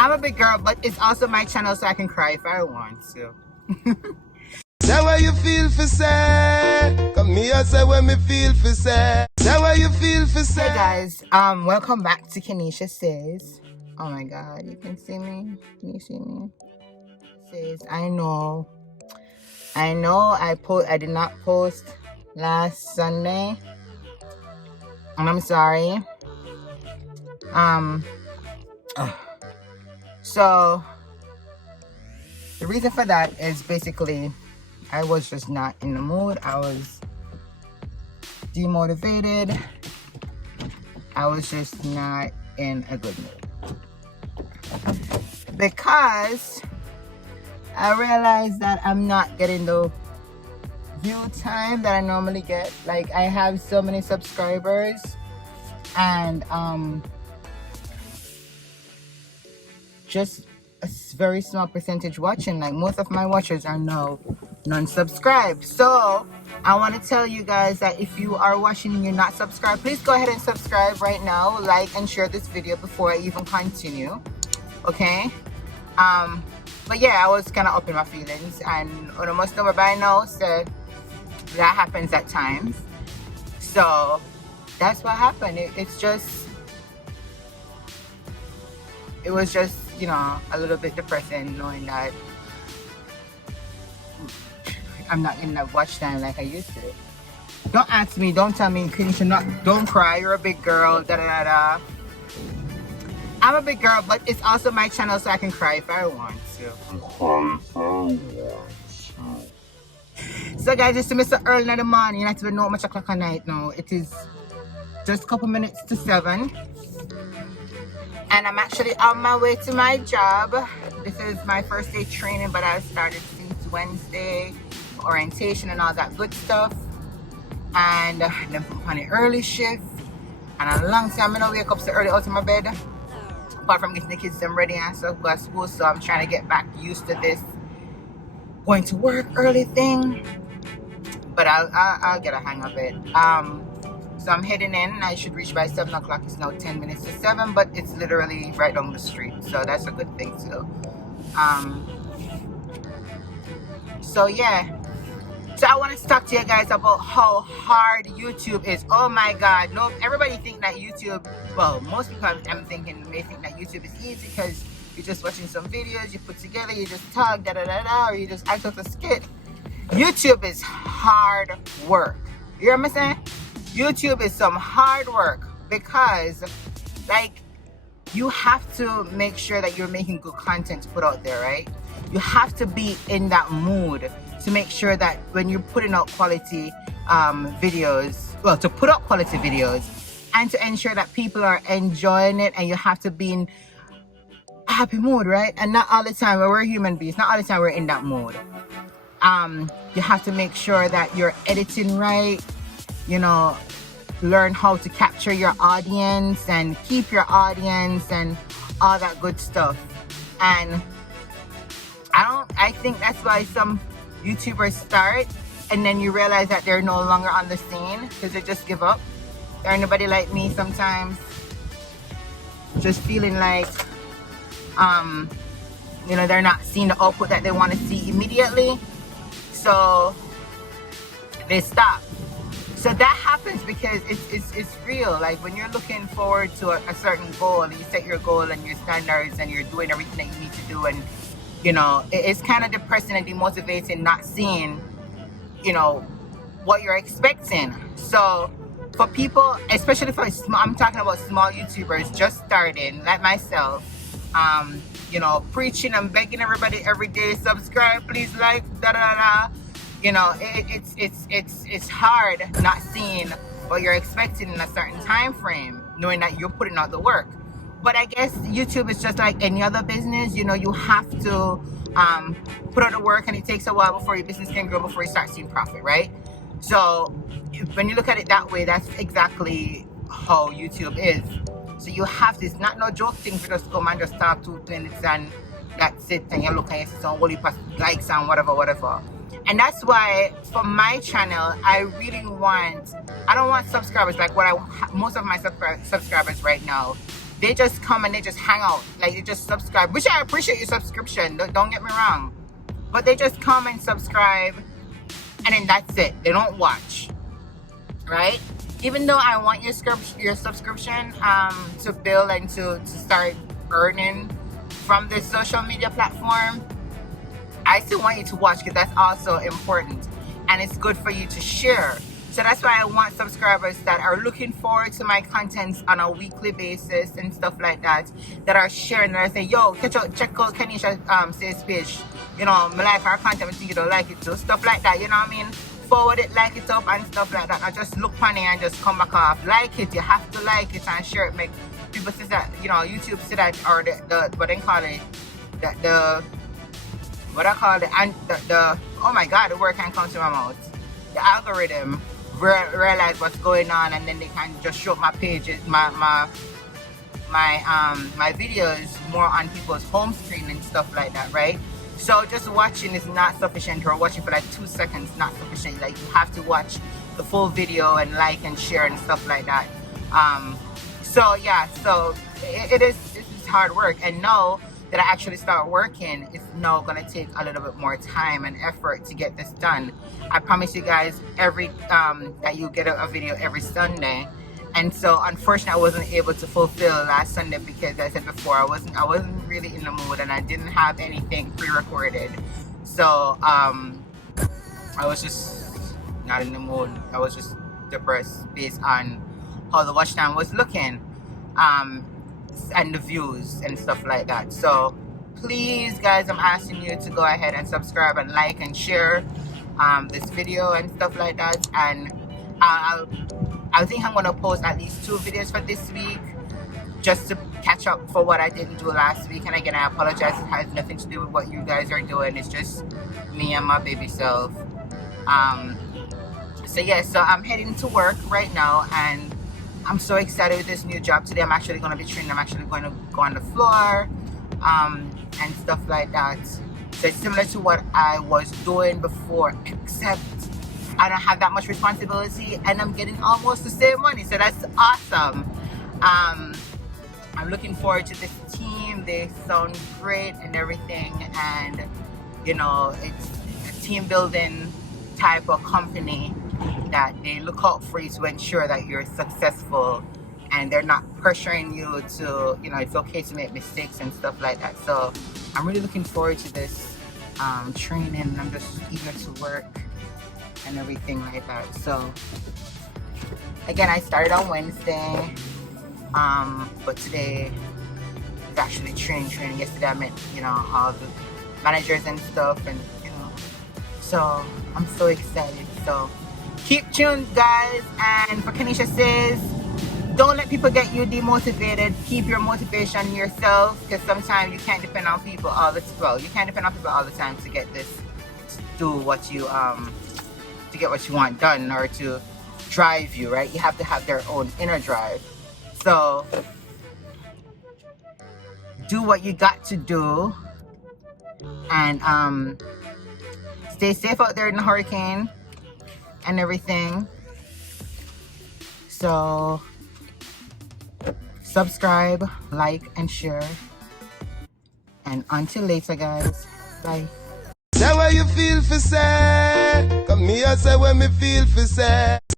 I'm a big girl, but it's also my channel, so I can cry if I want to. Say what you feel for say. Come here, say what me feel for say. Say what you feel for say. Hey guys, welcome back to KeneishaSays. Oh my God, you can see me? Can you see me? Says, I know I did not post last Sunday. And I'm sorry. So the reason for that is basically I was just not in the mood. I was demotivated. I was just not in a good mood. Because I realized that I'm not getting the view time that I normally get. Like, I have so many subscribers and just a very small percentage watching. Like, most of my watchers are now non-subscribed. So I want to tell you guys that if you are watching and you're not subscribed, please go ahead and subscribe right now, like and share this video before I even continue. Okay? But yeah, I was kind of up in my feelings, and on almost number by now said that happens at times. So that's what happened. It was just, you know, a little bit depressing knowing that I'm not in that watch time like I used to. Don't ask me, don't tell me, don't cry, you're a big girl, da da da da. I'm a big girl, but it's also my channel, so I can cry if I want to. So guys, it's Mr. Early in the morning. You don't even know how much o'clock at night now. It is just a couple minutes to 7. And I'm actually on my way to my job. This is my first day training, but I started since Wednesday, orientation and all that good stuff. And then on an early shift. And a long time I don't wake up so early out of my bed. Apart from getting the kids them ready and stuff, go to school. So I'm trying to get back used to this going to work early thing. But I'll get a hang of it. So I'm heading in. I should reach by 7 o'clock. It's now 10 minutes to 7, but it's literally right down the street. So that's a good thing too. So yeah. So I want to talk to you guys about how hard YouTube is. Oh my God. No, everybody think that YouTube, well, most people I'm thinking may think that YouTube is easy because you're just watching some videos, you put together, you just talk, da da da da, or you just act out a skit. YouTube is hard work. You hear me saying? YouTube is some hard work because, like, you have to make sure that you're making good content to put out there, right? You have to be in that mood to make sure that when you're putting out quality videos, well, to put out quality videos and to ensure that people are enjoying it, and you have to be in a happy mood, right? And not all the time, we're human beings, not all the time we're in that mood. You have to make sure that you're editing right, you know, learn how to capture your audience and keep your audience and all that good stuff. And I think that's why some YouTubers start and then you realize that they're no longer on the scene because they just give up. There ain't nobody like me sometimes, just feeling like you know, they're not seeing the output that they want to see immediately, so they stop. So that happens because it's real. Like, when you're looking forward to a certain goal, you set your goal and your standards and you're doing everything that you need to do, and you know, it's kind of depressing and demotivating not seeing, you know, what you're expecting. So for people, especially for I'm talking about small YouTubers just starting like myself, you know, preaching and begging everybody every day, subscribe, please, like, da da da. You know, it's hard not seeing what you're expecting in a certain time frame, knowing that you're putting out the work. But I guess YouTube is just like any other business. You know, you have to put out the work, and it takes a while before your business can grow, before you start seeing profit, right? So when you look at it that way, that's exactly how YouTube is. So you have to, it's not no joke thing to just come and just talk 2 minutes and that's it, and you look and you see some likes and whatever. And that's why for my channel, I don't want subscribers like what most of my subscribers right now they just come and they just hang out, like they just subscribe, which I appreciate your subscription, don't get me wrong, but they just come and subscribe and then that's it. They don't watch, right? Even though I want your subscription to build and to start earning from this social media platform, I still want you to watch because that's also important and it's good for you to share. So that's why I want subscribers that are looking forward to my contents on a weekly basis and stuff like that, that are sharing, that are saying, yo, check out KeneishaSays page, you know, I like our content, I think you don't like it too, stuff like that, you know what I mean? Forward it, like it up and stuff like that. I just look funny and just come back off. Like it, you have to like it and share it. Make people say that, you know, YouTube say that, or the what they call it, the oh my god, the word can't come to my mouth. The algorithm realize what's going on, and then they can just show my pages, my videos more on people's home screen and stuff like that, right? So just watching is not sufficient, or watching for like 2 seconds not sufficient. Like you have to watch the full video and like and share and stuff like that. So yeah, so it's hard work, and know that I actually start working, it's now gonna take a little bit more time and effort to get this done. I promise you guys that you get a video every Sunday. And so unfortunately I wasn't able to fulfill last Sunday because I said before I wasn't really in the mood and I didn't have anything pre-recorded. So I was just not in the mood. I was just depressed based on how the watch time was looking. And the views and stuff like that. So please guys, I'm asking you to go ahead and subscribe and like and share this video and stuff like that. And I think I'm gonna post at least 2 videos for this week, just to catch up for what I didn't do last week. And again, I apologize, it has nothing to do with what you guys are doing, it's just me and my baby self. So yeah, so I'm heading to work right now, and I'm so excited with this new job. Today I'm actually going to be training. I'm actually going to go on the floor and stuff like that. So it's similar to what I was doing before, except I don't have that much responsibility and I'm getting almost the same money. So that's awesome. I'm looking forward to this team. They sound great and everything. And, you know, it's a team building type of company that they look out for you to ensure that you're successful, and they're not pressuring you to, you know, it's okay to make mistakes and stuff like that. So I'm really looking forward to this training. I'm just eager to work and everything like that. So again, I started on Wednesday, but today is actually training. Yesterday I met, you know, all the managers and stuff, and you know, so I'm so excited. So keep tuned guys, and for KeneishaSays, don't let people get you demotivated. Keep your motivation yourself, because sometimes you can't depend on people all the time to get this, to do what you to get what you want done, or to drive you, right? You have to have their own inner drive. So do what you got to do, and stay safe out there in the hurricane and everything. So subscribe, like, and share. And until later guys, bye. Say what you feel for say. Come here, say what me feel for say.